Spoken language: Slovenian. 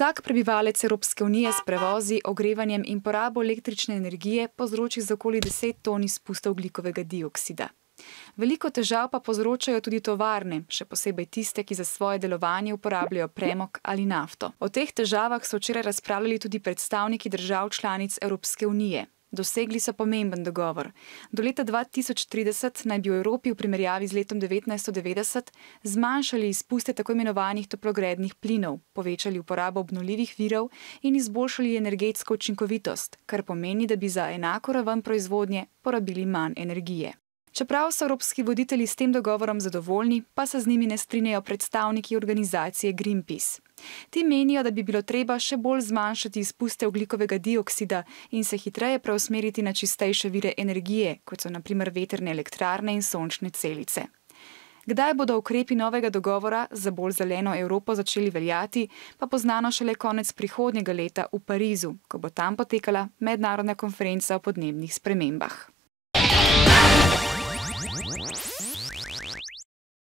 Vsak prebivalec Evropske unije s prevozi, ogrevanjem in porabo električne energije povzroči za okoli 10 ton izpustov ogljikovega dioksida. Veliko težav pa povzročajo tudi tovarne, še posebej tiste, ki za svoje delovanje uporabljajo premog ali nafto. O teh težavah so včeraj razpravljali tudi predstavniki držav članic Evropske unije. Dosegli so pomemben dogovor. Do leta 2030 naj bi v Evropi v primerjavi z letom 1990 zmanjšali izpuste tako imenovanih toplogrednih plinov, povečali uporabo obnovljivih virov in izboljšali energetsko učinkovitost, kar pomeni, da bi za enako raven proizvodnje porabili manj energije. Čeprav so evropski voditelji s tem dogovorom zadovoljni, pa se z njimi ne strinjajo predstavniki organizacije Greenpeace. Ti menijo, da bi bilo treba še bolj zmanjšati izpuste ogljikovega dioksida in se hitreje preusmeriti na čistejše vire energije, kot so na primer vetrne elektrarne in sončne celice. Kdaj bodo ukrepi novega dogovora za bolj zeleno Evropo začeli veljati, pa bo znano šele konec prihodnjega leta v Parizu, ko bo tam potekala mednarodna konferenca o podnebnih spremembah.